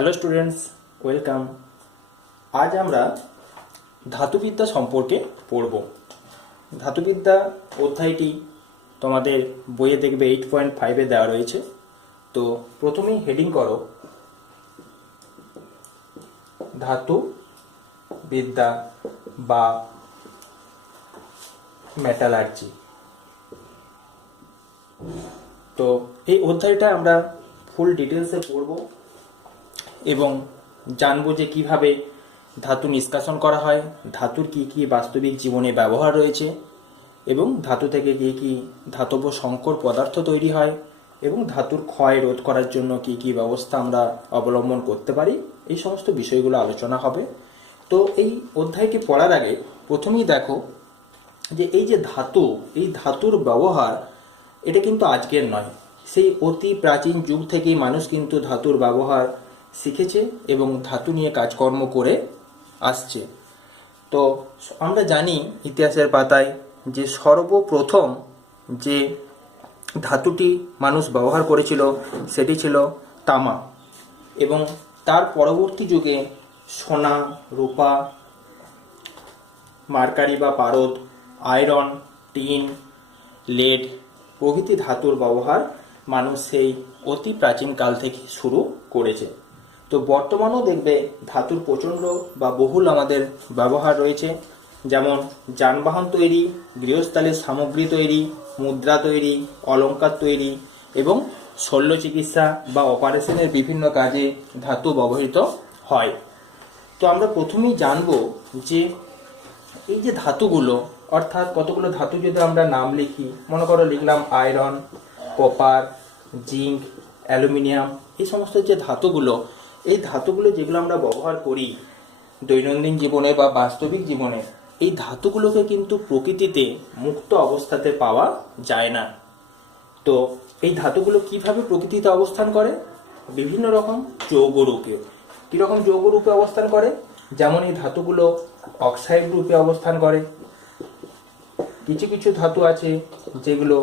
Hello students, welcome. আজ আমরা ধাতুবিদ্যা সম্পর্কে পড়ব। ধাতুবিদ্যা অধ্যায়টি তোমাদের বইয়ে দেখবে 8.5-এ দেওয়া রয়েছে। তো প্রথমেই হেডিং করো ধাতু বিদ্যা বা মেটালার্জি। তো এই অধ্যায়টা আমরা ফুল ডিটেলসে পড়ব এবং জানবো যে কিভাবে ধাতু নিষ্কাশন করা হয়, ধাতুর কি কি বাস্তবিক জীবনে ব্যবহার রয়েছে এবং ধাতু থেকে কি কি ধাতব সংকর পদার্থ তৈরি হয় এবং ধাতুর ক্ষয় রোধ করার জন্য কি কি ব্যবস্থা আমরা অবলম্বন করতে পারি, এই সমস্ত বিষয়গুলো আলোচনা হবে। তো এই অধ্যায়টি পড়ার আগে প্রথমেই দেখো যে এই যে ধাতু, এই ধাতুর ব্যবহার এটা কিন্তু আজকের নয়, সেই অতি প্রাচীন যুগ থেকেই মানুষ কিন্তু ধাতুর ব্যবহার শিখেছে এবং ধাতু নিয়ে কাজকর্ম করে আসছে। তো আমরা জানি ইতিহাসের পাতায় যে সর্বপ্রথম যে ধাতুটি মানুষ ব্যবহার করেছিল সেটি ছিল তামা, এবং তার পরবর্তী যুগে সোনা, রূপা, মার্কারি বা পারদ, আয়রন, টিন, লেড প্রভৃতি ধাতুর ব্যবহার মানুষ সেই অতি প্রাচীন কাল থেকে শুরু করেছে। তো বর্তমানেও দেখবে ধাতুর প্রচণ্ড বা বহুল আমাদের ব্যবহার রয়েছে, যেমন যানবাহন তৈরি, গৃহস্থালির সামগ্রী তৈরি, মুদ্রা তৈরি, অলংকার তৈরি এবং শল্য চিকিৎসা বা অপারেশনের বিভিন্ন কাজে ধাতু ব্যবহৃত হয়। তো আমরা প্রথমেই জানব যে এই যে ধাতুগুলো, অর্থাৎ কতগুলো ধাতু যদি আমরা নাম লিখি, মনে করো লিখলাম আয়রন, কপার, জিঙ্ক, অ্যালুমিনিয়াম, এই সমস্ত যে ধাতুগুলো, এই ধাতুগুলো যেগুলো আমরা ব্যবহার করি দৈনন্দিন জীবনে বা বাস্তবিক জীবনে, এই ধাতুগুলোকে কিন্তু প্রকৃতিতে মুক্ত অবস্থাতে পাওয়া যায় না। তো এই ধাতুগুলো কিভাবে প্রকৃতিতে অবস্থান করে? বিভিন্ন রকম যৌগরূপে। কীরকম যৌগরূপে অবস্থান করে? যেমন এই ধাতুগুলো অক্সাইড রূপে অবস্থান করে, কিছু কিছু ধাতু আছে যেগুলো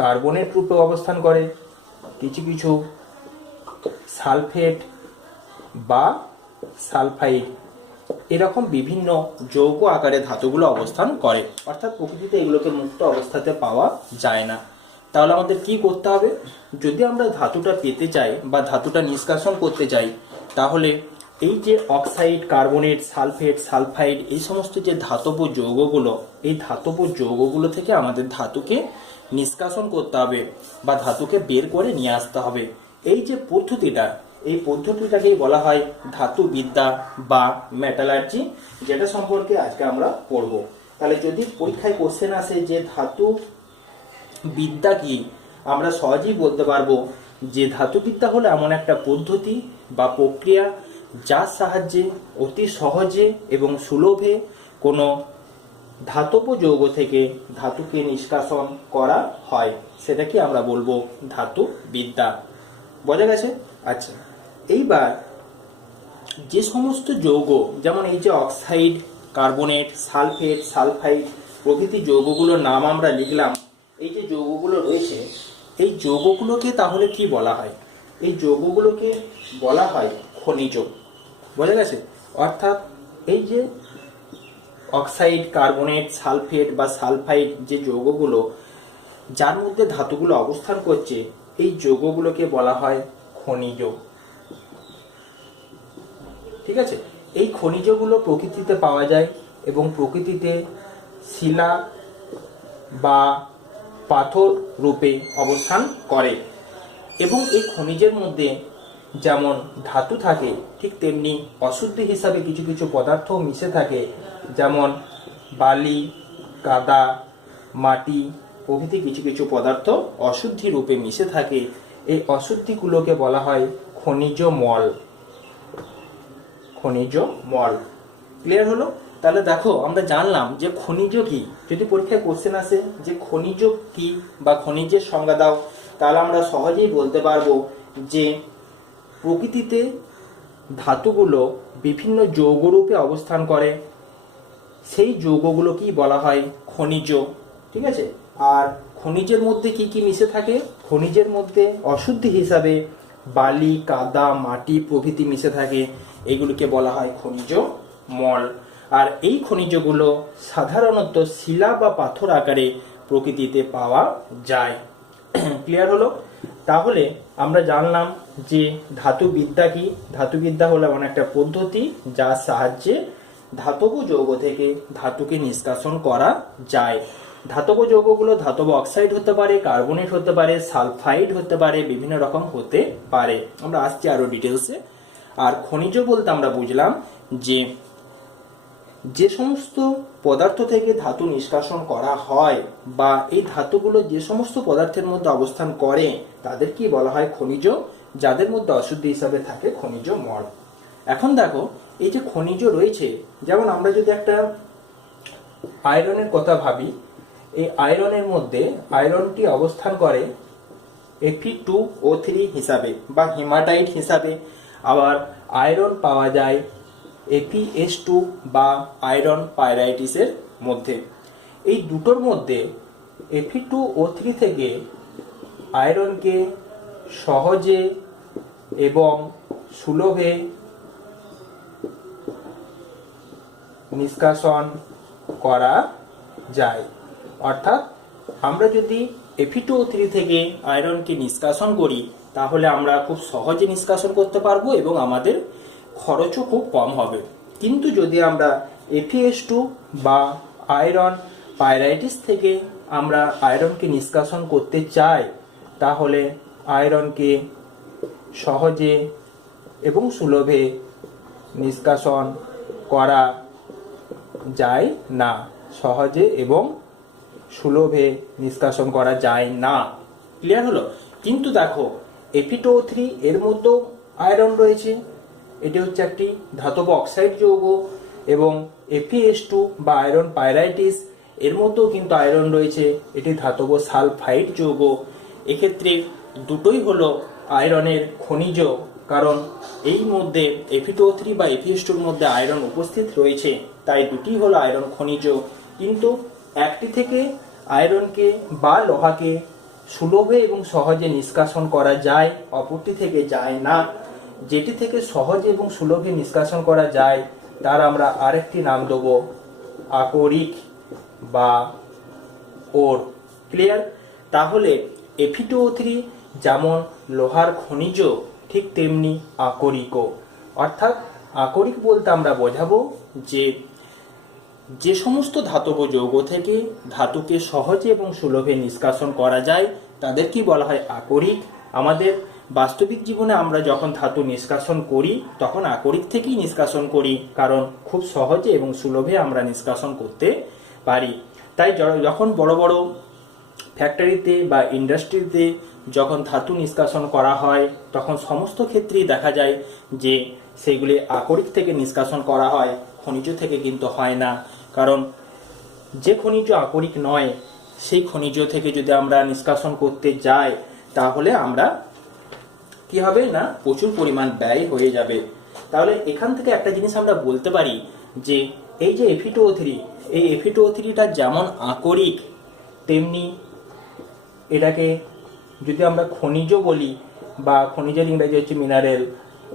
কার্বনেট রূপে অবস্থান করে, কিছু কিছু সালফেট বা সালফাইড, এরকম বিভিন্ন যৌগ আকারে ধাতুগুলো অবস্থান করে। অর্থাৎ প্রকৃতিতে এগুলোকে মুক্ত অবস্থাতে পাওয়া যায় না। তাহলে আমাদের কি করতে হবে? যদি আমরা ধাতুটা পেতে চাই বা ধাতুটা নিষ্কাশন করতে চাই, তাহলে এই যে অক্সাইড, কার্বনেট, সালফেট, সালফাইড, এই সমস্ত যে ধাতব যৌগগুলো, এই ধাতব যৌগগুলো থেকে আমাদের ধাতুকে নিষ্কাশন করতে হবে বা ধাতুকে বের করে নিয়ে আসতে হবে। এই যে পদ্ধতিটা, এই পদ্ধতিটাকেই বলা হয় ধাতু বিদ্যা বা মেটালার্জি, যেটা সম্পর্কে আজকে আমরা পড়ব। তাহলে যদি পরীক্ষায় কোশ্চেন আসে যে ধাতু বিদ্যা কি, আমরা সহজেই বলতে পারবো যে ধাতুবিদ্যা হলো এমন একটা পদ্ধতি বা প্রক্রিয়া যার সাহায্যে অতি সহজে এবং সুলভে কোনো ধাতব যৌগ থেকে ধাতুকে নিষ্কাশন করা হয়, সেটাকে আমরা বলবো ধাতু বিদ্যা। বোঝা গেছে? আচ্ছা, এইবার যে সমস্ত যৌগ, যেমন এই যে অক্সাইড, কার্বনেট, সালফেট, সালফাইড প্রভৃতি যৌগগুলোর নাম আমরা লিখলাম, এই যে যৌগগুলো রয়েছে, এই যৌগগুলোকে তাহলে কি বলা হয়? এই যৌগগুলোকে বলা হয় খনিজ। বোঝা গেছে? অর্থাৎ এই যে অক্সাইড, কার্বনেট, সালফেট বা সালফাইড যে যৌগগুলো, যার মধ্যে ধাতুগুলো অবস্থান করছে, এই যৌগগুলোকে বলা হয় খনিজ। ঠিক আছে? এই খনিজগুলো প্রকৃতিতে পাওয়া যায় এবং প্রকৃতিতে শিলা বা পাথর রূপে অবস্থান করে। এবং এই খনিজের মধ্যে যেমন ধাতু থাকে, ঠিক তেমনি অশুদ্ধি হিসাবে কিছু কিছু পদার্থ মিশে থাকে, যেমন বালি, কাদা, মাটি প্রভৃতি কিছু কিছু পদার্থ অশুদ্ধি রূপে মিশে থাকে। এই অশুদ্ধিগুলোকে বলা হয় খনিজ মল। খনিজ মল। ক্লিয়ার হলো? তাহলে দেখো আমরা জানলাম যে খনিজ কি। যদি পরীক্ষায় কোশ্চেন আসে যে খনিজ কি বা খনিজের সংজ্ঞা দাও, তাহলে আমরা সহজেই বলতে পারবো যে প্রকৃতিতে ধাতুগুলো বিভিন্ন যৌগরূপে অবস্থান করে, সেই যৌগগুলোকেই বলা হয় খনিজ। ঠিক আছে? আর খনিজের মধ্যে কি কি মিশে থাকে? খনিজের মধ্যে অশুদ্ধি হিসাবে বালি, কাদা, মাটি প্রভৃতি মিশে থাকে, এগুলোকে বলা হয় খনিজ মল। আর এই খনিজগুলো সাধারণত শিলা বা পাথর আকারে প্রকৃতিতে পাওয়া যায়। ক্লিয়ার হলো? তাহলে আমরা জানলাম যে ধাতুবিদ্যা কি। ধাতুবিদ্যা হলো এমন একটা পদ্ধতি যার সাহায্যে ধাতব যৌগ থেকে ধাতুকে নিষ্কাশন করা যায়। ধাতব যৌগগুলো ধাতব অক্সাইড হতে পারে, কার্বনেট হতে পারে, সালফাইড হতে পারে, বিভিন্ন রকম হতে পারে। আমরা আসছি আরো ডিটেলসে। আর খনিজ বলতে আমরা বুঝলাম যে সমস্ত পদার্থ থেকে ধাতু নিষ্কাশন করা হয় বা এই ধাতুগুলো যে সমস্ত পদার্থের মধ্যে অবস্থান করে তাদের কি বলা হয় খনিজ, যাদের মধ্যে অশুদ্ধি হিসাবে থাকে খনিজ মল। এখন দেখো, এই যে খনিজ রয়েছে, যেমন আমরা যদি একটা আয়রনের কথা ভাবি, এই আয়রনের মধ্যে আয়রনটি অবস্থান করে Fe2O3 হিসাবে বা হিমাটাইট হিসাবে। আবার আয়রন পাওয়া যায় FeS2 বা আয়রন পাইরাইটিসের মধ্যে। এই দুটোর মধ্যে Fe2O3 থেকে আয়রনকে সহজে এবং সুলভে নিষ্কাশন করা যায়। অর্থাৎ আমরা যদি Fe2O3 থেকে আয়রনকে নিষ্কাশন করি তাহলে আমরা খুব সহজে নিষ্কাশন করতে পারবো এবং আমাদের খরচও খুব কম হবে। কিন্তু যদি আমরা FeS2 বা আয়রন পাইরাইটিস থেকে আমরা আয়রনকে নিষ্কাশন করতে চাই তাহলে আয়রনকে সহজে এবং সুলভে নিষ্কাশন করা যায় না। সহজে এবং সুলভে নিষ্কাশন করা যায় না। ক্লিয়ার হলো? কিন্তু দেখো, Fe2O3 এর মধ্যেও আয়রন রয়েছে, এটি হচ্ছে একটি ধাতব অক্সাইড যৌগ, এবং FeS2 বা আয়রন পাইরাইটিস এর মধ্যেও কিন্তু আয়রন রয়েছে, এটি ধাতব সালফাইড যৌগ। এক্ষেত্রে দুটোই হলো আয়রনের খনিজ, কারণ এই মধ্যে Fe2O3 বা FeS2 এর মধ্যে আয়রন উপস্থিত রয়েছে, তাই দুটি হলো আয়রন খনিজ। কিন্তু একটি থেকে আয়রনকে বা লোহাকে সুলভে এবং সহজে নিষ্কাশন করা যায়, অপরটি থেকে যায় না। যেটি থেকে সহজে এবং সুলভে নিষ্কাশন করা যায় তার আমরা আরেকটি নাম দেব আকরিক বা ওর। ক্লিয়ার? তাহলে Fe2O3 যেমন লোহার খনিজ, ঠিক তেমনি আকরিকও। অর্থাৎ আকরিক বলতে আমরা বোঝাবো যে সমস্ত ধাতব যৌগ থেকে ধাতুকে সহজে এবং সুলভে নিষ্কাশন করা যায় তাদের কি বলা হয় আকরিক। আমাদের বাস্তবিক জীবনে আমরা যখন ধাতু নিষ্কাশন করি তখন আকরিক থেকেই নিষ্কাশন করি, কারণ খুব সহজে এবং সুলভে আমরা নিষ্কাশন করতে পারি। তাই যখন বড় বড় ফ্যাক্টরিতে বা ইন্ডাস্ট্রিতে যখন ধাতু নিষ্কাশন করা হয় তখন সমস্ত ক্ষেত্রেই দেখা যায় যে সেগুলি আকরিক থেকে নিষ্কাশন করা হয়, খনিজ থেকে কিন্তু হয় না। কারণ যে খনিজ আকরিক নয় সেই খনিজ থেকে যদি আমরা নিষ্কাশন করতে যাই তাহলে আমরা কি হবে না, প্রচুর পরিমাণ ব্যয় হয়ে যাবে। তাহলে এখান থেকে একটা জিনিস আমরা বলতে পারি যে এই যে Fe2O3, এই Fe2O3টা যেমন আকরিক তেমনি এটাকে যদি আমরা খনিজ বলি বা খনিজের ইংরেজি হচ্ছে মিনারেল,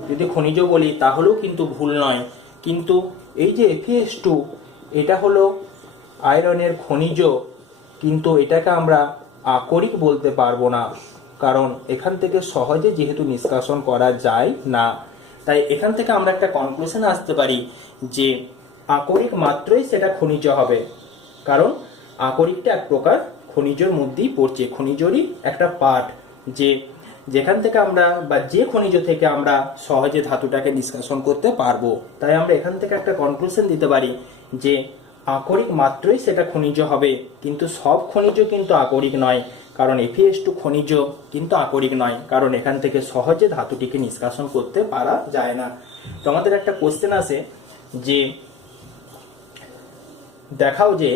যদি খনিজ বলি তাহলেও কিন্তু ভুল নয়। কিন্তু এই যে FeS2 এটা হলো আয়রনের খনিজ, কিন্তু এটাকে আমরা আকরিক বলতে পারবো না, কারণ এখান থেকে সহজে যেহেতু নিষ্কাশন করা যায় না। তাই এখান থেকে আমরা একটা কনক্লুশনে আসতে পারি যে আকরিক মাত্রই সেটা খনিজ হবে, কারণ আকরিকটা এক প্রকার খনিজের মধ্যেই পড়ছে, খনিজেরই একটা পার্ট, যেখান থেকে আমরা বা যে খনিজ থেকে আমরা সহজে ধাতুটাকে নিষ্কাশন করতে পারবো। তাই আমরা এখান থেকে একটা কনক্লুশন দিতে পারি যে আকরিক মাত্রই সেটা খনিজ হবে, কিন্তু সব খনিজ কিন্তু আকরিক নয়, কারণ FeS2 খনিজ কিন্তু আকরিক নয়, কারণ এখান থেকে সহজে ধাতুটিকে নিষ্কাশন করতে পারা যায় না। তো আমাদের একটা কোশ্চেন আসে যে দেখাও যে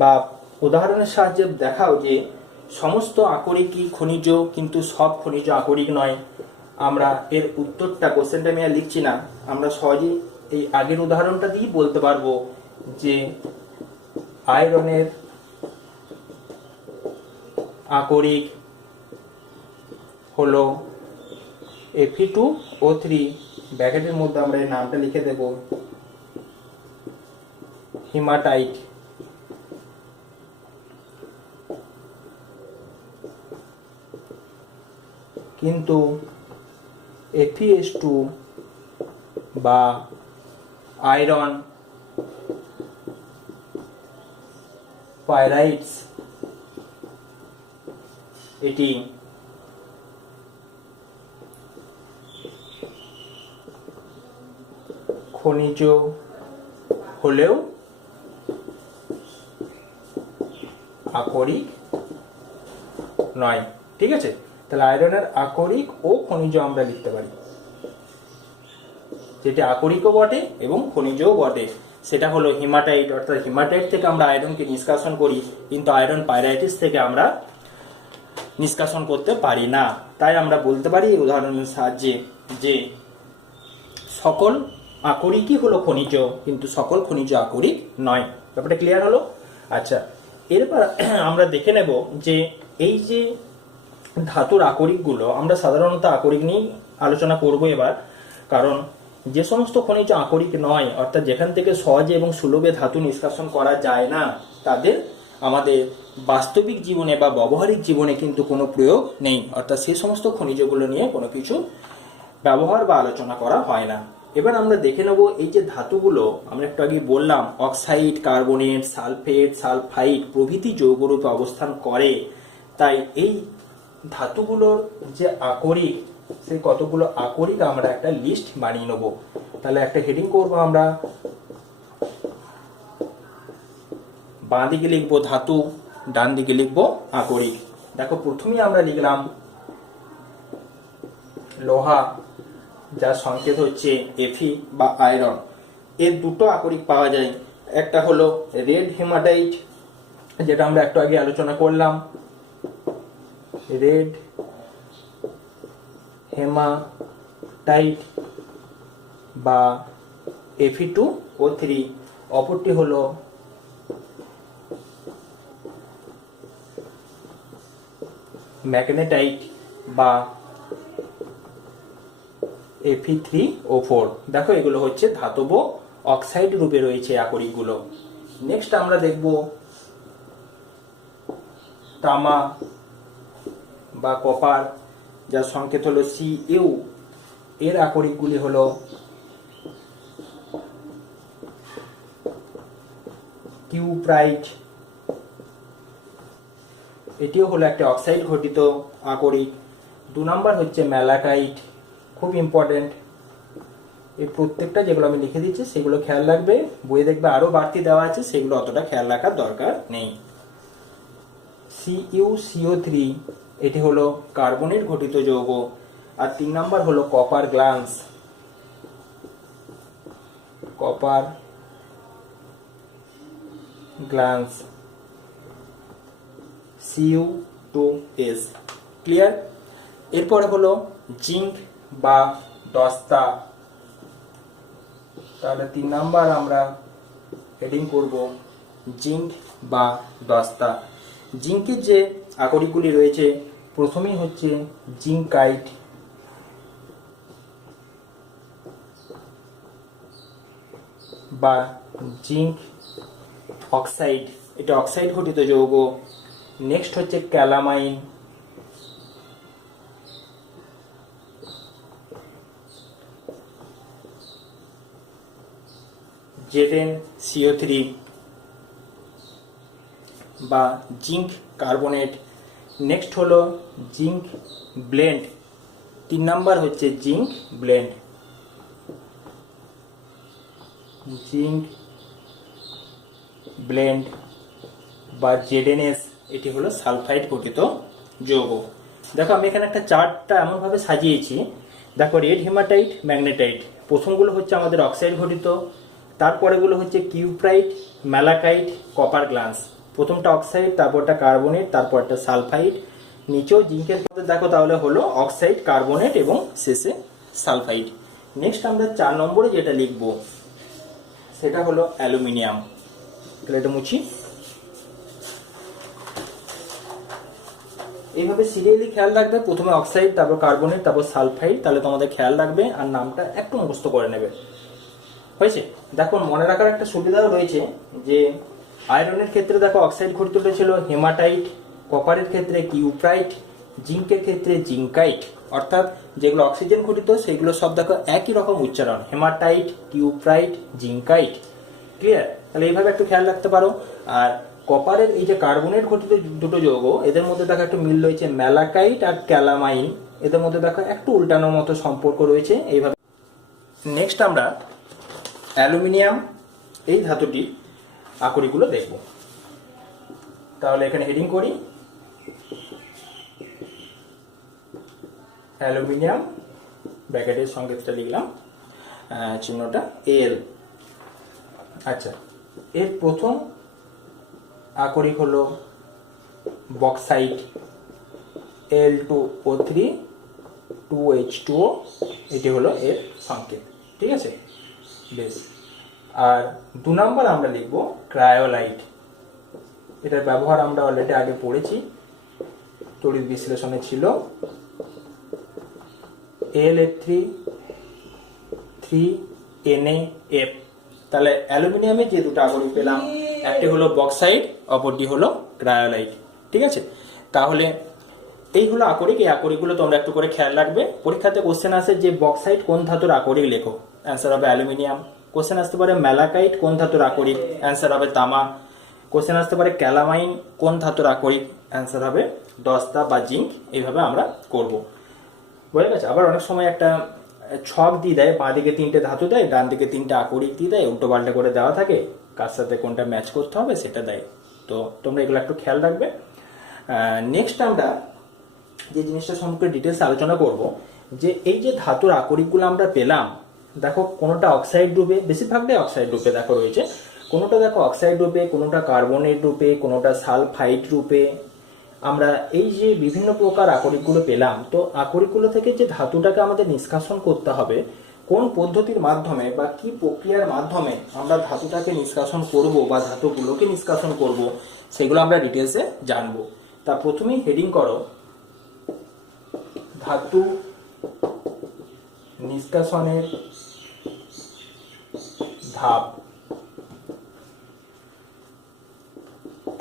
বা উদাহরণের সাহায্যে দেখাও যে সমস্ত আকরিকই খনিজ কিন্তু সব খনিজ আকরিক নয়। আমরা এর উত্তরটা, কোশ্চেনটা আমি আর লিখছি না, আমরা সহজেই এই আগের উদাহরণটা দিয়েই বলতে পারবো যে আয়রনের আকরিক হলো Fe2O3 ব্র্যাকেটের মধ্যে আমরা এই নামটা লিখে দেব হিমাটাইট। কিন্তু FeS2 বা আয়রন পাইরাইটস এটি খনিজ হলেও আকরিক নয়। ঠিক আছে, তাহলে আয়রনের আকরিক ও খনিজ আমরা লিখতে পারি, যেটা আকরিকও বটে এবং খনিজও বটে। সেটা হলো হিমাটাইট, অর্থাৎ হিমাটাইট থেকে আমরা আয়রনকে নিষ্কাশন করি, কিন্তু আয়রন পাইরাইটিস থেকে আমরা নিষ্কাশন করতে পারি না। তাই আমরা বলতে পারি এই উদাহরণের সাহায্যে যে সকল আকরিকই হলো খনিজ, কিন্তু সকল খনিজ আকরিক নয়। ব্যাপারটা ক্লিয়ার হলো? আচ্ছা, এরপর আমরা দেখে নেব যে এই যে ধাতুর আকরিকগুলো, আমরা সাধারণত আকরিক নিয়ে আলোচনা করব এবার, কারণ যে সমস্ত খনিজ আকরিক নয়, অর্থাৎ যেখান থেকে সহজে এবং সুলভে ধাতু নিষ্কাশন করা যায় না, তাদের আমাদের বাস্তবিক জীবনে বা ব্যবহারিক জীবনে কিন্তু কোনো প্রয়োগ নেই, অর্থাৎ সেই সমস্ত খনিজগুলো নিয়ে কোনো কিছু ব্যবহার বা আলোচনা করা হয় না। এবার আমরা দেখে নেব এই যে ধাতুগুলো আমরা একটু আগে বললাম অক্সাইড, কার্বনেট, সালফেট, সালফাইড প্রভৃতি যৌগরূপে অবস্থান করে। তাই এই ধাতুগুলোর যে আকরিক, সেই কতগুলো আকরিক আমরা একটা লিস্ট বানিয়ে নেব। তাহলে একটা হেডিং করব আমরা, বাঁ দিকে লিখবো ধাতু, ডান দিকে লিখবো আকরিক। দেখো প্রথমেই আমরা লিখলাম লোহা, যার সংকেত হচ্ছে Fe বা আয়রন। এর দুটো আকরিক পাওয়া যায়, একটা হলো রেড হেমাটাইট, যেটা আমরা একটু আগে আলোচনা করলাম, রেড হেমাটাইট বা Fe2O3। অপরটি হলো ম্যাগনেটাইট বা Fe3O4। দেখো এগুলো হচ্ছে ধাতব অক্সাইড রূপে রয়েছে আকরিকগুলো। নেক্সট আমরা দেখব তামা বা কপার, যার সংকেত হলো Cu। এর আকরিকগুলি হলো কিউপ্রাইট, এটিও হলো একটা অক্সাইড ঘটিত আকরিক। 2 নম্বর হচ্ছে ম্যালাকাইট, খুব ইম্পর্টেন্ট। এই প্রত্যেকটা যেগুলো আমি লিখে দিচ্ছি সেগুলো খেয়াল রাখবে, বইয়ে দেখবে আরো বাড়তি দেওয়া আছে, সেগুলো অতটা খেয়াল রাখার দরকার নেই। CuCO3, এটি হলো কার্বনেট ঘটিত যৌগ। আর 3 নম্বর হলো copper glance, copper glance Cu2S। Clear? এরপরে হলো জিঙ্ক বা দস্তা। তাহলে 3 নাম্বার আমরা হেডিং করব জিঙ্ক বা দস্তা। জিঙ্কের যে আকরিকগুলি রয়েছে, প্রথমেই হচ্ছে জিঙ্কাইট, বা জিঙ্ক অক্সাইড, এটা অক্সাইড ঘটিত যৌগ। নেক্সট হচ্ছে ক্যালামাইন, ZnCO3 বা জিঙ্ক কার্বনেট। নেক্সট হলো জিঙ্ক ব্লেন্ড, 3 নাম্বার হচ্ছে জিঙ্ক ব্লেন্ড, জিঙ্ক ব্লেন্ড বা ZnS, এটি হলো সালফাইড ঘটিত যৌগ। দেখো আমি এখানে একটা চার্টটা এমনভাবে সাজিয়েছি, দেখো রেড হেমাটাইট, ম্যাগনেটাইট, প্রথমগুলো হচ্ছে আমাদের অক্সাইড ঘটিত, তারপরেগুলো হচ্ছে কিউপ্রাইট, ম্যালাকাইট, কপার গ্লান্স। প্রথমটা অক্সাইড, তারপরটা কার্বনেট, তারপরটা সালফাইড, নিচেও জিঙ্কের মধ্যে দেখো তাহলে হলো অক্সাইড, কার্বনেট এবং শেষে সালফাইড। নেক্সট আমরা 4 নম্বরে যেটা লিখব সেটা হলো অ্যালুমিনিয়াম। তাহলে এটা মুছি। এইভাবে সিরিয়ালি খেয়াল রাখবে, প্রথমে অক্সাইড, তারপর কার্বনেট, তারপর সালফাইড, তাহলে তোমাদের খেয়াল রাখবে আর নামটা একটু মুখস্থ করে নেবে। হয়েছে? দেখো মনে রাখার একটা সুবিধাও রয়েছে যে আয়রনের ক্ষেত্রে দেখো অক্সাইড ঘটিত হয়েছিল হেমাটাইট, কপারের ক্ষেত্রে কিউপ্রাইট, জিঙ্কের ক্ষেত্রে জিঙ্কাইট, অর্থাৎ যেগুলো অক্সিজেন ঘটিত সেগুলো সব দেখো একই রকম উচ্চারণ, হেমাটাইট, কিউপ্রাইট, জিঙ্কাইট। ক্লিয়ার? তাহলে এইভাবে একটু খেয়াল রাখতে পারো। আর কপারের এই যে কার্বনেট ঘটিত দুটো যৌগ, এদের মধ্যে দেখো একটু মিল রয়েছে, ম্যালাকাইট আর ক্যালামাইন, এদের মধ্যে দেখো একটু উল্টানোর মতো সম্পর্ক রয়েছে। এইভাবে নেক্সট আমরা অ্যালুমিনিয়াম এই ধাতুটি আকরিকগুলো দেখব। তাহলে এখানে হেডিং করি অ্যালুমিনিয়াম, ব্র্যাকেটের সংকেতটা লিখলাম, চিহ্নটা এল। আচ্ছা, এর প্রথম আকরিক হলো বক্সাইট, Al2O3 2H2O, এটি হলো এর সংকেত। ঠিক আছে, বেশ। আর 2 নম্বর আমরা লিখব ক্রায়োলাইট। এটার ব্যবহার আমরা অলরেডি আগে পড়েছি, তড়িৎ বিশ্লেষণে ছিল। Al3 3NaF। তাহলে অ্যালুমিনিয়ামে যে দুটো আকরিক পেলাম, একটি হলো বক্সাইট, অপরটি হলো ক্রায়োলাইট। ঠিক আছে, তাহলে এই হলো আকরিক। এই আকরিকগুলো তোমরা একটু করে খেয়াল রাখবে। পরীক্ষাতে কোশ্চেন আসে যে বক্সাইট কোন ধাতুর আকরিক লেখো, অ্যান্সার হবে অ্যালুমিনিয়াম। কোশ্চেন আসতে পারে ম্যালাকাইট কোন ধাতুর আকরিক, অ্যান্সার হবে তামা। কোশ্চেন আসতে পারে ক্যালামাইন কোন ধাতুর আকরিক, অ্যান্সার হবে দস্তা বা জিঙ্ক। এইভাবে আমরা করব, বুঝে গেছে? আবার অনেক সময় একটা ছক দিয়ে দেয়, বাঁ দিকে 3টে ধাতু দেয়, ডান দিকে 3টে আকরিক দিয়ে দেয়, উল্টো পাল্টা করে দেওয়া থাকে, কার সাথে কোনটা ম্যাচ করতে হবে সেটা দেয়। তো তোমরা এগুলো একটু খেয়াল রাখবে। নেক্সট আমরা যে জিনিসটা সম্পর্কে ডিটেলস আলোচনা করব, যে এই যে ধাতুর আকরিকগুলো আমরা পেলাম, দেখো কোনোটা অক্সাইড রূপে, বেশিরভাগটাই অক্সাইড রূপে দেখো রয়েছে, কোনোটা দেখো অক্সাইড রূপে, কোনোটা কার্বনেট রূপে, কোনোটা সালফাইড রূপে। আমরা এই যে বিভিন্ন প্রকার আকরিকগুলো পেলাম, তো আকরিকগুলো থেকে যে ধাতুটাকে আমাদের নিষ্কাশন করতে হবে, কোন পদ্ধতির মাধ্যমে বা কি প্রক্রিয়ার মাধ্যমে আমরা ধাতুটাকে নিষ্কাশন করব বা ধাতুগুলোকে নিষ্কাশন করব, সেগুলো আমরা ডিটেলসে জানবো। তা প্রথমেই হেডিং করো ধাতু নিষ্কাশনের ধাপ।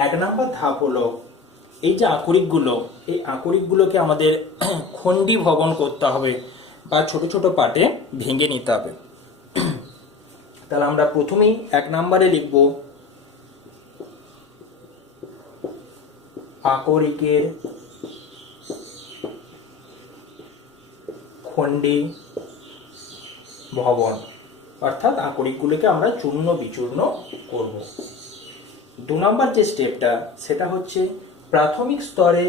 1 নম্বর ধাপ হলো এই যে আকরিকগুলো, এই আকরিকগুলোকে আমাদের খণ্ডী ভবন করতে হবে বা ছোট ছোট পার্টে ভেঙে নিতে হবে। তাহলে আমরা প্রথমেই 1 নম্বরে লিখব আকরিকের খণ্ডী ভবন, অর্থাৎ আকরিকগুলোকে আমরা চূর্ণ বিচূর্ণ করব। 2 নম্বর যে স্টেপটা, সেটা হচ্ছে প্রাথমিক স্তরে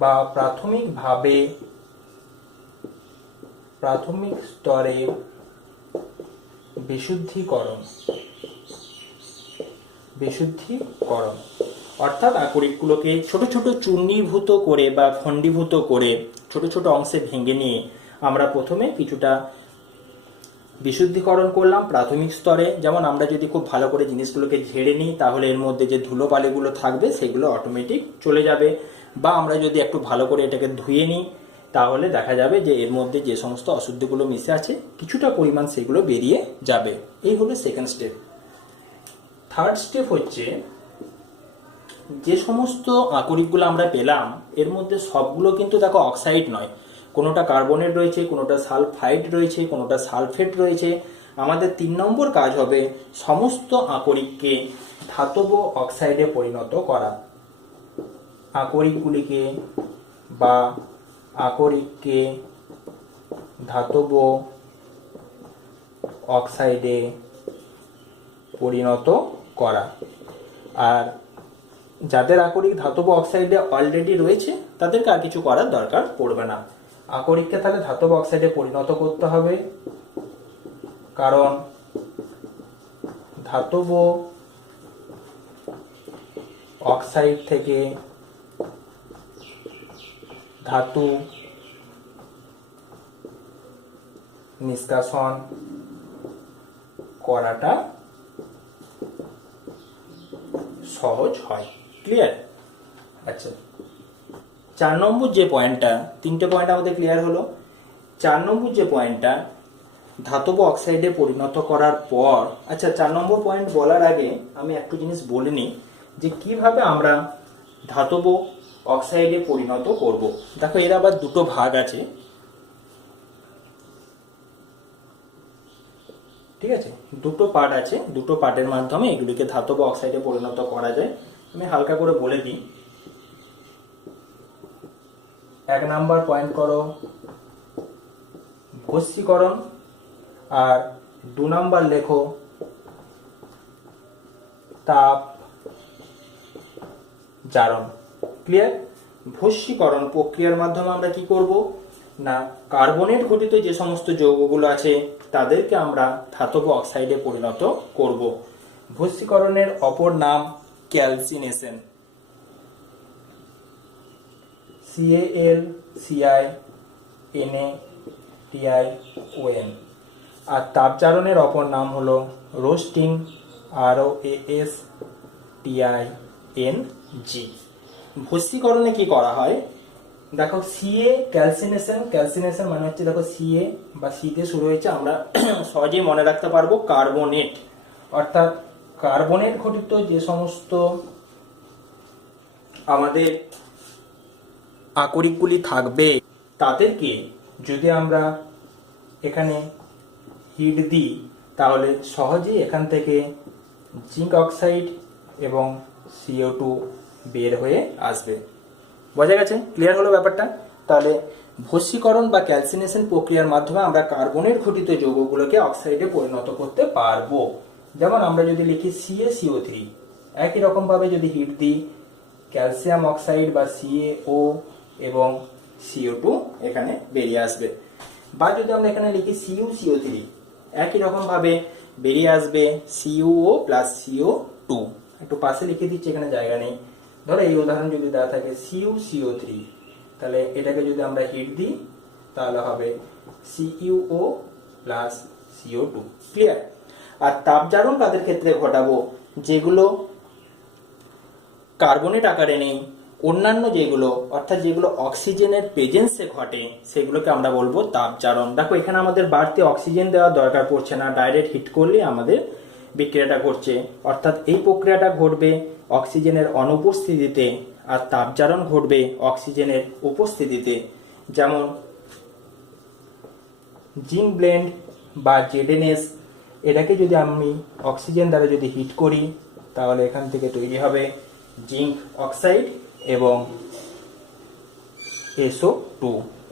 বা প্রাথমিকভাবে বিশুদ্ধিকরণ। অর্থাৎ আকরিকগুলোকে ছোট ছোট চূর্ণীভূত করে বা খণ্ডীভূত করে ছোট ছোট অংশে ভেঙে নিয়ে আমরা প্রথমে কিছুটা বিশুদ্ধিকরণ করলাম প্রাথমিক স্তরে। যেমন আমরা যদি খুব ভালো করে জিনিসগুলোকে ঝেড়ে নিই, তাহলে এর মধ্যে যে ধুলোবালিগুলো থাকবে সেগুলো অটোমেটিক চলে যাবে। বা আমরা যদি একটু ভালো করে এটাকে ধুয়ে নিই, তাহলে দেখা যাবে যে এর মধ্যে যে সমস্ত অশুদ্ধিগুলো মিশে আছে কিছুটা পরিমাণ সেগুলো বেরিয়ে যাবে। এই হলো সেকেন্ড স্টেপ। থার্ড স্টেপ হচ্ছে যে সমস্ত আকরিকগুলো আমরা পেলাম, এর মধ্যে সবগুলো কিন্তু দেখো অক্সাইড নয়, কোনোটা কার্বনেট রয়েছে, কোনোটা সালফাইড রয়েছে, কোনোটা সালফেট রয়েছে। আমাদের 3 নম্বর কাজ হবে সমস্ত আকরিককে ধাতব অক্সাইডে পরিণত করা। আকরিককে ধাতব অক্সাইডে পরিণত করা। আর যাদের আকরিক ধাতব অক্সাইডে অলরেডি রয়েছে তাদেরকে আর কিছু করার দরকার পড়বে না। আকরিককে তাহলে ধাতব অক্সাইডে পরিণত করতে হবে, কারণ ধাতব অক্সাইড থেকে ধাতু নিষ্কাশন করাটা সহজ হয়। ক্লিয়ার? আচ্ছা, 4 নম্বর যে পয়েন্টটা, 3টে পয়েন্ট আমাদের ক্লিয়ার হলো। 4 নম্বর যে পয়েন্টটা ধাতব অক্সাইডে পরিণত করার পর, আচ্ছা 4 নম্বর পয়েন্ট বলার আগে আমি একটু জিনিস বলে নিই যে কিভাবে আমরা ধাতব অক্সাইডে পরিণত করব। দেখো এর আবার দুটো ভাগ আছে, ঠিক আছে, দুটো পার্ট আছে, দুটো পার্টের মাধ্যমে এগুলিকে ধাতব অক্সাইডে পরিণত করা যায়। আমি হালকা করে বলে দিই। 1 নাম্বার পয়েন্ট করো ভস্মীকরণ, আর 2 নাম্বার লেখো তাপ জারণ। ক্লিয়ার? ভস্মীকরণ প্রক্রিয়ার মাধ্যমে আমরা কি করব না, কার্বনেট ঘটিত যে সমস্ত যৌগগুলো আছে তাদেরকে আমরা ধাতব অক্সাইডে পরিণত করব। ভস্মীকরণের অপর নাম ক্যালসিনেশন, CALCINATION। আর তাপজারণের অপর নাম হলো রোস্টিং, ROASTING। ভস্মীকরণে কি করা হয়, দেখো সিএ ক্যালসিনেশন, ক্যালসিনেশন মানে হচ্ছে দেখো সিএ বা সিতে শুরু হয়েছে, আমরা সহজেই মনে রাখতে পারবো কার্বনেট, অর্থাৎ কার্বনেট ঘটিত যে সমস্ত আমাদের আকরিকগুলি থাকবে তাদেরকে যদি আমরা এখানে হিট দিই তাহলে সহজেই এখান থেকে জিঙ্ক অক্সাইড এবং CO2 বের হয়ে আসবে। বোঝা গেছে? ক্লিয়ার হলো ব্যাপারটা? তাহলে ভস্মীকরণ বা ক্যালসিনেশন প্রক্রিয়ার মাধ্যমে আমরা কার্বনেট ঘটিত যৌগগুলোকে অক্সাইডে পরিণত করতে পারবো। যেমন আমরা যদি লিখি CaCO3, একই রকম ভাবে যদি হিট দিই ক্যালসিয়াম অক্সাইড বা CaO এবং CO2 এখানে বেরিয়ে আসবে। বা যদি আমরা এখানে লিখি CuCO3, একই রকম ভাবে বেরিয়ে আসবে CuO প্লাস CO2। একটু পাশে লিখে দিচ্ছি, এখানে জায়গা নেই। ধরো এই উদাহরণ যদি দেওয়া থাকে CuCO3, তাহলে এটাকে যদি আমরা হিট দিই তাহলে হবে CuO প্লাস CO2। ক্লিয়ার? আর তাপজারণ কাদের ক্ষেত্রে ঘটাবো, যেগুলো কার্বনেট আকারে নেই, অন্যান্য যেগুলো অর্থাৎ যেগুলো অক্সিজেনের প্রেজেন্সে ঘটে সেগুলোকে আমরা বলবো তাপজারণ। দেখো এখানে আমাদের বাড়তি অক্সিজেন দেওয়ার দরকার পড়ছে না, ডাইরেক্ট হিট করলে আমাদের বিক্রিয়াটা ঘটছে, অর্থাৎ এই প্রক্রিয়াটা ঘটবে অক্সিজেনের অনুপস্থিতিতে আর তাপজারণ ঘটবে অক্সিজেনের উপস্থিতিতে। যেমন জিঙ্ক ব্লেন্ড বা ZNS, এটাকে যদি আমি অক্সিজেন দ্বারা যদি হিট করি তাহলে এখান থেকে তৈরি হবে জিঙ্ক অক্সাইড এবং SO2।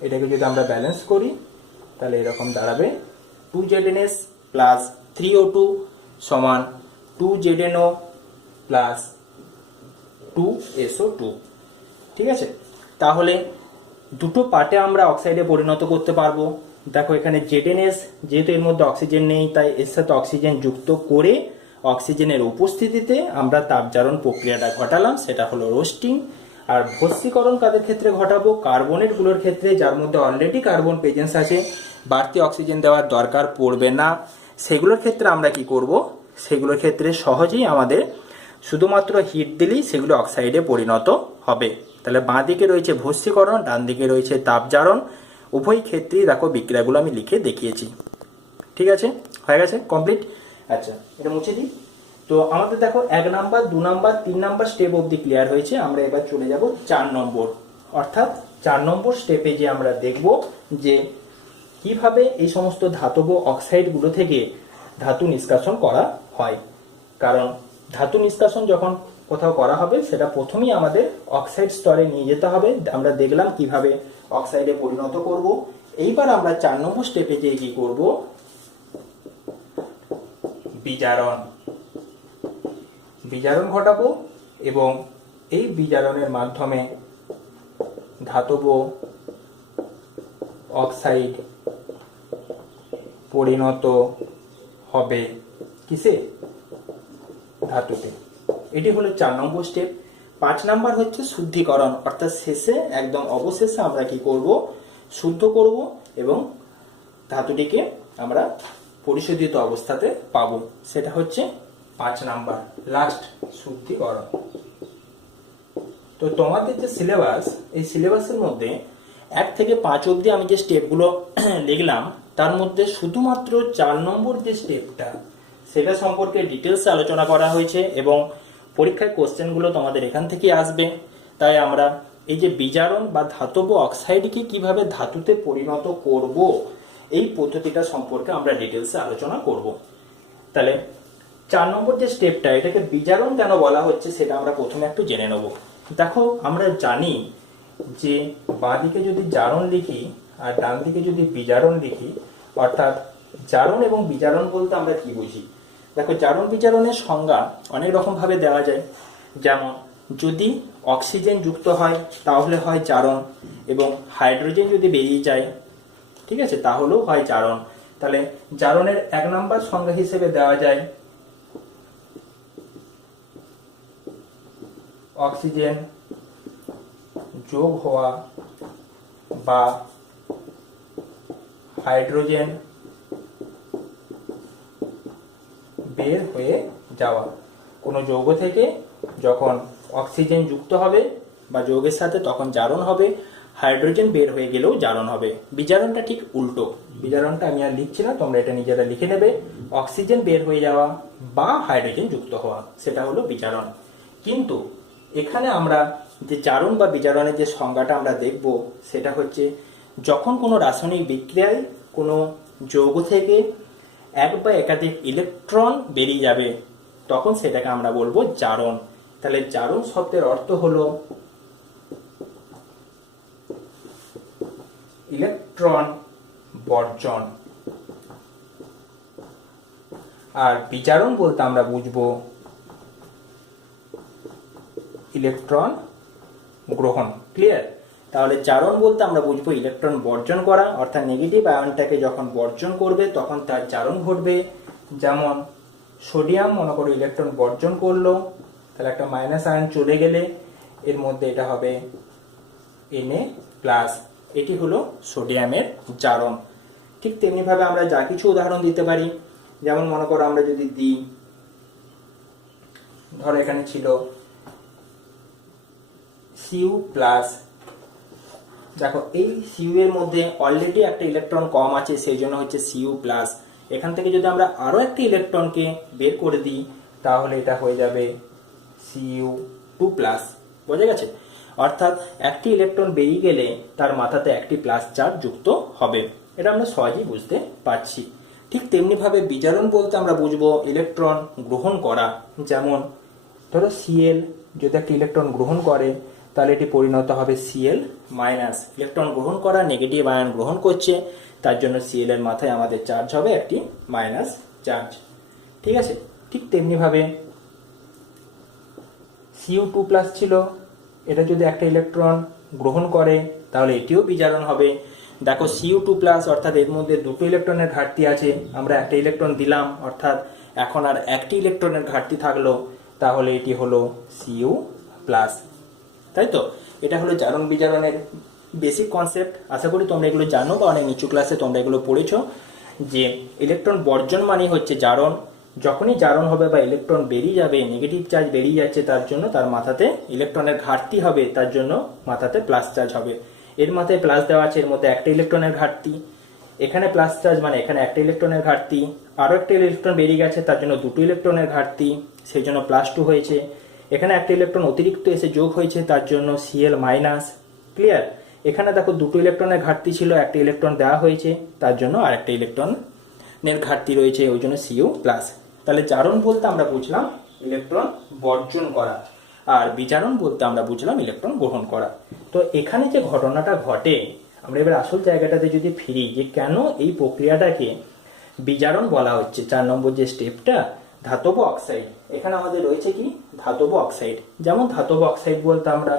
এটাকে যদি আমরা ব্যালেন্স করি তাহলে এরকম দাঁড়াবে 2ZNS প্লাস 3O2 সমান 2ZNO প্লাস 2SO2। ঠিক আছে? তাহলে দুটো পার্টে আমরা অক্সাইডে পরিণত করতে পারবো। দেখো এখানে ZNS, যেহেতু এর মধ্যে অক্সিজেন নেই তাই এর সাথে অক্সিজেন যুক্ত করে অক্সিজেনের উপস্থিতিতে আমরা তাপজারণ প্রক্রিয়াটা ঘটালাম, সেটা হলো রোস্টিং। আর ভস্মীকরণ কাদের ক্ষেত্রে ঘটাবো, কার্বনেটগুলোর ক্ষেত্রে যার মধ্যে অলরেডি কার্বন প্রেজেন্স আছে, বাড়তি অক্সিজেন দেওয়ার দরকার পড়বে না, সেগুলোর ক্ষেত্রে আমরা কি করব, সেগুলোর ক্ষেত্রে সহজেই আমাদের শুধুমাত্র হিট দিলেই সেগুলো অক্সাইডে পরিণত হবে। তাহলে বাঁ দিকে রয়েছে ভস্মীকরণ, ডান দিকে রয়েছে তাপজারণ। উভয় ক্ষেত্রেই দেখো বিক্রিয়াগুলো আমি লিখে দেখিয়েছি। ঠিক আছে? হয়ে গেছে? কমপ্লিট? আচ্ছা, এটা মুছে দিই। তো আমাদের দেখো 1 নাম্বার, 2 নাম্বার, 3 নাম্বার স্টেপ অবধি ক্লিয়ার হয়েছে। আমরা এবার চলে যাব 4 নম্বর, অর্থাৎ 4 নম্বর স্টেপে যে আমরা দেখব যে কিভাবে এই সমস্ত ধাতব অক্সাইডগুলো থেকে ধাতু নিষ্কাশন করা হয়। কারণ ধাতু নিষ্কাশন যখন কোথাও করা হবে সেটা প্রথমেই আমাদের অক্সাইড স্তরে নিয়ে যেতে হবে। আমরা দেখলাম কিভাবে অক্সাইডে পরিণত করব। এইবার আমরা 4 নম্বর স্টেপে যে কি করব, বিজারণ ঘটাবো এবং এই বিজারণের মাধ্যমে ধাতব অক্সাইড পরিণত হবে কিসে, ধাতুতে। এটি হলো 4 নম্বর স্টেপ। 5 নাম্বার হচ্ছে শুদ্ধিকরণ, অর্থাৎ শেষে একদম অবশেষে আমরা কি করব, শুদ্ধ করব এবং ধাতুটিকে আমরা পরিশোধিত অবস্থাতে পাবো। সেটা হচ্ছে 5 নাম্বার, লাস্ট শুদ্ধিকরণ। তো তোমাদের যে সিলেবাস, এই সিলেবাসের মধ্যে 1 থেকে 5 অবধি আমি যে স্টেপগুলো লিখলাম তার মধ্যে শুধুমাত্র 4 নম্বর যে স্টেপটা সেটা সম্পর্কে ডিটেলসে আলোচনা করা হয়েছে এবং পরীক্ষায় কোশ্চেনগুলো তোমাদের এখান থেকে আসবে। তাই আমরা এই যে বিজারণ বা ধাতব অক্সাইডকে কিভাবে ধাতুতে পরিণত করব এই পদ্ধতিটা সম্পর্কে আমরা ডিটেলসে আলোচনা করব। তাহলে 4 নম্বর যে স্টেপটা, এটাকে বিজারণ কেন বলা হচ্ছে সেটা আমরা প্রথমে একটু জেনে নেব। দেখো, আমরা জানি যে বাঁ দিকে যদি জারণ লিখি আর ডান দিকে যদি বিজারণ লিখি, অর্থাৎ জারণ এবং বিজারণ বলতে আমরা কি বুঝি। দেখো, জারণ বিজারণের সংজ্ঞা অনেক রকম ভাবে দেওয়া যায়। যেমন যদি অক্সিজেন যুক্ত হয় তাহলে হয় জারণ, এবং হাইড্রোজেন যদি বেরিয়ে যায়, ঠিক আছে, তাহলেও হয় জারণ। তাহলে জারণের 1 নম্বর সংজ্ঞা হিসেবে দেওয়া যায় অক্সিজেন যোগ হওয়া বা হাইড্রোজেন বের হয়ে যাওয়া। কোনো যৌগ থেকে যখন অক্সিজেন যুক্ত হবে বা যৌগের সাথে তখন জারণ হবে, হাইড্রোজেন বের হয়ে গেলেও জারণ হবে। বিজারণটা ঠিক উল্টো। বিজারণটা আমি আর লিখছি না, তোমরা এটা নিজেরা লিখে নেবে। অক্সিজেন বের হয়ে যাওয়া বা হাইড্রোজেন যুক্ত হওয়া, সেটা হলো বিজারণ। কিন্তু এখানে আমরা যে জারণ বা বিজারণের যে সংজ্ঞাটা আমরা দেখব সেটা হচ্ছে যখন কোনো রাসায়নিক বিক্রিয়ায় কোনো যৌগ থেকে 1 বা একাধিক ইলেকট্রন বেরিয়ে যাবে তখন সেটাকে আমরা বলবো জারণ। তাহলে জারণ শব্দের অর্থ হলো ইলেকট্রন বর্জন, আর বিজারণ বলতে আমরা বুঝবো ইলেকট্রন গ্রহণ। ক্লিয়ার? তাহলে জারণ বলতে আমরা বুঝবো ইলেকট্রন বর্জন করা, অর্থাৎ নেগেটিভ আয়নটাকে যখন বর্জন করবে তখন তার জারণ ঘটবে। যেমন সোডিয়াম মনে করো ইলেকট্রন বর্জন করলো, তাহলে একটা মাইনাস আয়ন চলে গেলে এর মধ্যে এটা হবে Na+, এটি হলো সোডিয়ামের জারণ। ঠিক তেমনি ভাবে আমরা যা কিছু উদাহরণ দিতে পারি, যেমন মনে করো আমরা যদি দিই, ধরো এখানে ছিল Cu+, দেখো এই Cu এর মধ্যে অলরেডি একটা ইলেকট্রন কম আছে, সেই জন্য হচ্ছে Cu+। এখান থেকে যদি আমরা আরো একটা ইলেকট্রনকে বের করে দিই তাহলে এটা হয়ে যাবে Cu2+। বোঝা গেছে? অর্থাৎ একটি ইলেকট্রন বেরিয়ে গেলে তার মাথাতে একটি প্লাস চার্জ যুক্ত হবে। এটা আমরা সহজেই বুঝতে পারছি। ঠিক তেমনি ভাবে বিজারণ বলতে আমরা বুঝবো ইলেকট্রন গ্রহণ করা। যেমন ধরো Cl যদি একটা ইলেকট্রন গ্রহণ করে তাহলে এটি পরিণত হবে Cl-। ইলেকট্রন গ্রহণ করা, নেগেটিভ আয়ন গ্রহণ করছে, তার জন্য Cl এর মাথায় আমাদের চার্জ হবে একটি মাইনাস চার্জ। ঠিক আছে? ঠিক তেমনি ভাবে Cu2+ ছিল, এটা যদি একটা ইলেকট্রন গ্রহণ করে তাহলে এটিও বিজারণ হবে। দেখো Cu2+, অর্থাৎ এর মধ্যে দুটো ইলেকট্রনের ঘাটতি আছে, আমরা একটা ইলেকট্রন দিলাম, অর্থাৎ এখন আর একটি ইলেকট্রনের ঘাটতি থাকলো, তাহলে এটি হলো Cu+। তাই তো? এটা হলো জারণ বিজারণের বেসিক কনসেপ্ট। আশা করি তোমরা এগুলো জানো বা অনেক নিচু ক্লাসে তোমরা এগুলো পড়েছো, যে ইলেকট্রন বর্জন মানে হচ্ছে জারণ। যখনই জারণ হবে বা ইলেকট্রন বেরিয়ে যাবে, নেগেটিভ চার্জ বেরিয়ে যাচ্ছে, তার জন্য তার মাথাতে ইলেকট্রনের ঘাটতি হবে, তার জন্য মাথাতে প্লাস চার্জ হবে। এর মাথায় প্লাস দেওয়া আছে, এর মধ্যে একটা ইলেকট্রনের ঘাটতি, এখানে প্লাস চার্জ মানে এখানে একটা ইলেকট্রনের ঘাটতি, আরো একটা ইলেকট্রন বেরিয়ে গেছে, তার জন্য দুটো ইলেকট্রনের ঘাটতি, সেই জন্য +2 হয়েছে। এখানে একটা ইলেকট্রন অতিরিক্ত এসে যোগ হয়েছে, তার জন্য Cl-। ক্লিয়ার? এখানে দেখো দুটো ইলেকট্রনের ঘাটতি ছিল, একটা ইলেকট্রন দেওয়া হয়েছে, তার জন্য আরেকটা ইলেকট্রনের ঘাটতি রয়েছে, ওই জন্য Cu+। তাহলে জারণ বলতে আমরা বুঝলাম ইলেকট্রন বর্জন করা, আর বিজারণ বলতে আমরা বুঝলাম ইলেকট্রন গ্রহণ করা। তো এখানে যে ঘটনাটা ঘটে, আমরা এবার আসল জায়গাটাতে যদি ফিরি, যে কেন এই প্রক্রিয়াটাকে বিজারণ বলা হচ্ছে, 4 নম্বর যে স্টেপটা, ধাতব অক্সাইড। এখানে আমাদের রয়েছে কি ধাতব অক্সাইড। যেমন ধাতব অক্সাইড বলতে আমরা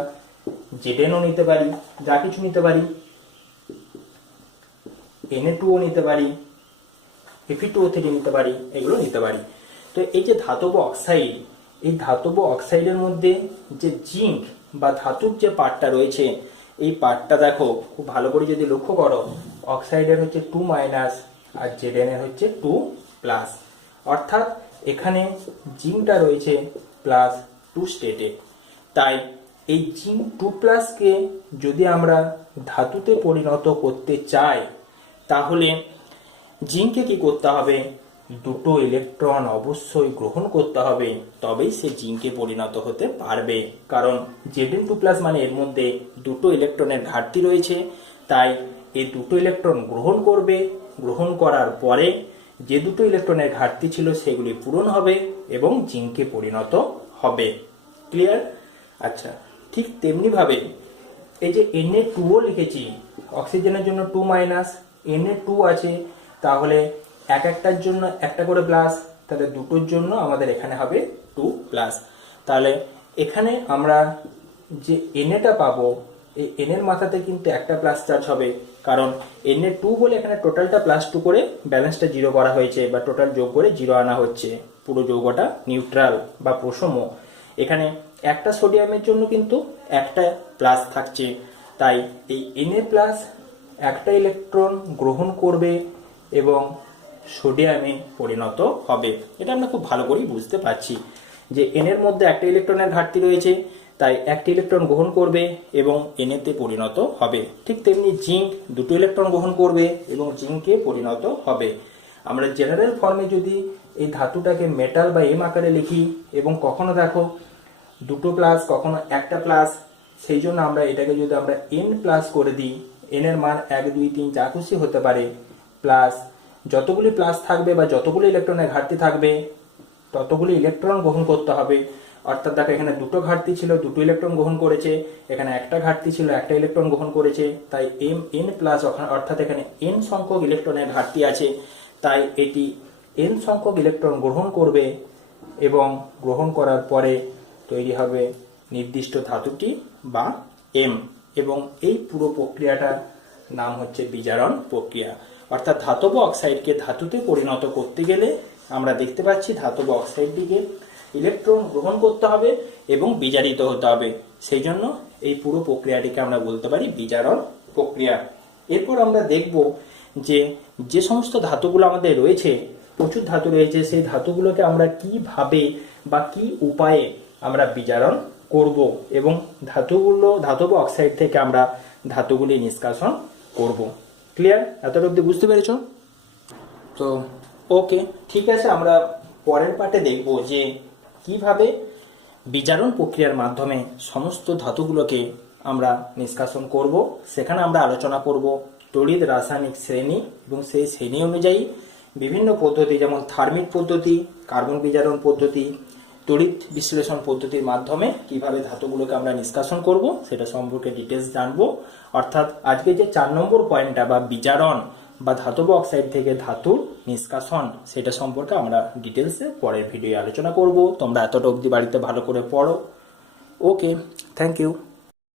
Zn-ও নিতে পারি, যা কিছু নিতে পারি, Na2ও নিতে পারি, Fe2O3 নিতে পারি, এগুলো নিতে পারি। তো এই যে ধাতব অক্সাইড, এই ধাতব অক্সাইডের মধ্যে যে জিঙ্ক বা ধাতুর যে পার্টটা রয়েছে, এই পার্টটা দেখো খুব ভালো করে যদি লক্ষ্য করো, অক্সাইডের হচ্ছে 2- আর Zn এর হচ্ছে 2+। অর্থাৎ এখানে জিঙ্কটা রয়েছে +2 স্টেটে। তাই এই জিঙ্ক 2+কে যদি আমরা ধাতুতে পরিণত করতে চাই তাহলে জিঙ্ককে কি করতে হবে, দুটো ইলেকট্রন অবশ্যই গ্রহণ করতে হবে, তবেই সে জিঙ্কে পরিণত হতে পারবে। কারণ Zn2+ মানে এর মধ্যে দুটো ইলেকট্রনের ঘাটতি রয়েছে, তাই এই দুটো ইলেকট্রন গ্রহণ করবে, গ্রহণ করার পরে যে দুটো ইলেকট্রনের ঘাটতি ছিল সেগুলি পূরণ হবে এবং জিঙ্কে পরিণত হবে। ক্লিয়ার? আচ্ছা, ঠিক তেমনি ভাবে এই যে Na2ও লিখেছি, অক্সিজেনের জন্য 2- Na2 আছে, তাহলে এক একটার জন্য একটা করে প্লাস, তাহলে দুটোর জন্য আমাদের এখানে হবে 2+। তাহলে এখানে আমরা যে Na পাবো, এই N এর মাথাতে কিন্তু একটা প্লাস চার্জ হবে, কারণ Na2 বলে এখানে টোটালটা +2 করে ব্যালেন্সটা 0 করা হয়েছে, বা টোটাল যোগ করে 0 আনা হচ্ছে, পুরো যৌগটা নিউট্রাল বা প্রসম। এখানে একটা সোডিয়ামের জন্য কিন্তু একটা প্লাস থাকছে, তাই এই Na+ একটা ইলেকট্রন গ্রহণ করবে এবং সোডিয়ামে পরিণত হবে। এটা আমরা খুব ভালো করেই বুঝতে পারছি যে এন এর মধ্যে একটা ইলেকট্রনের ঘাটতি রয়েছে, তাই একটা ইলেকট্রন গ্রহণ করবে এবং এনএতে পরিণত হবে। ঠিক তেমনি জিঙ্ক দুটো ইলেকট্রন গ্রহণ করবে এবং জিঙ্কে পরিণত হবে। আমরা জেনারেল ফর্মে যদি এই ধাতুটাকে মেটাল বা এম আকারে লিখি এবং কখনো দেখো দুটো প্লাস কখনো একটা প্লাস, সেই জন্য আমরা এটাকে যদি আমরা N+ করে দিই, এন এর মান 1 2 3 যা খুশি হতে পারে, প্লাস যতগুলি প্লাস থাকবে বা যতগুলি ইলেকট্রনের ঘাটতি থাকবে ততগুলি ইলেকট্রন গ্রহণ করতে হবে। অর্থাৎ দেখো এখানে দুটো ঘাটতি ছিল, দুটো ইলেকট্রন গ্রহণ করেছে, এখানে একটা ঘাটতি ছিল, একটা ইলেকট্রন গ্রহণ করেছে, তাই Mn+, অর্থাৎ এখানে n সংখ্যক ইলেকট্রনের ঘাটতি আছে, তাই এটি n সংখ্যক ইলেকট্রন গ্রহণ করবে এবং গ্রহণ করার পরে তৈরি হবে নির্দিষ্ট ধাতুটি বা M, এবং এই পুরো প্রক্রিয়াটার নাম হচ্ছে বিজারণ প্রক্রিয়া। অর্থাৎ ধাতব অক্সাইডকে ধাতুতে পরিণত করতে গেলে আমরা দেখতে পাচ্ছি ধাতব অক্সাইডটিকে ইলেকট্রন গ্রহণ করতে হবে এবং বিজারিত হতে হবে, সেই জন্য এই পুরো প্রক্রিয়াটিকে আমরা বলতে পারি বিজারণ প্রক্রিয়া। এরপর আমরা দেখব যে যে সমস্ত ধাতুগুলো আমাদের রয়েছে, প্রচুর ধাতু রয়েছে, সেই ধাতুগুলোকে আমরা কিভাবে বা কি উপায়ে আমরা বিজারণ করব এবং ধাতব অক্সাইড থেকে আমরা ধাতুগুলি নিষ্কাশন করব। ক্লিয়ার? এতটা অবধি বুঝতে পেরেছ? তো ওকে, ঠিক আছে, আমরা পরের পার্টে দেখব যে কিভাবে বিজারণ প্রক্রিয়ার মাধ্যমে সমস্ত ধাতুগুলোকে আমরা নিষ্কাশন করব। সেখানে আমরা আলোচনা করব তড়িৎ রাসায়নিক শ্রেণী এবং সেই শ্রেণী অনুযায়ী বিভিন্ন পদ্ধতি, যেমন থার্মিক পদ্ধতি, কার্বন বিজারণ পদ্ধতি, তড়িৎ বিশ্লেষণ পদ্ধতির মাধ্যমে কিভাবে ধাতুগুলোকে আমরা নিষ্কাশন করব সেটা সম্পর্কে ডিটেলস জানবো। অর্থাৎ আজকে যে 4 নম্বর পয়েন্টটা বা বিজারণ বা ধাতব অক্সাইড থেকে ধাতুর নিষ্কাশন, সেটা সম্পর্কে আমরা ডিটেলসে পরের ভিডিও আলোচনা করব। তোমরা এতটা অবধি বাড়িতে ভালো করে পড়ো। ওকে, থ্যাংক ইউ।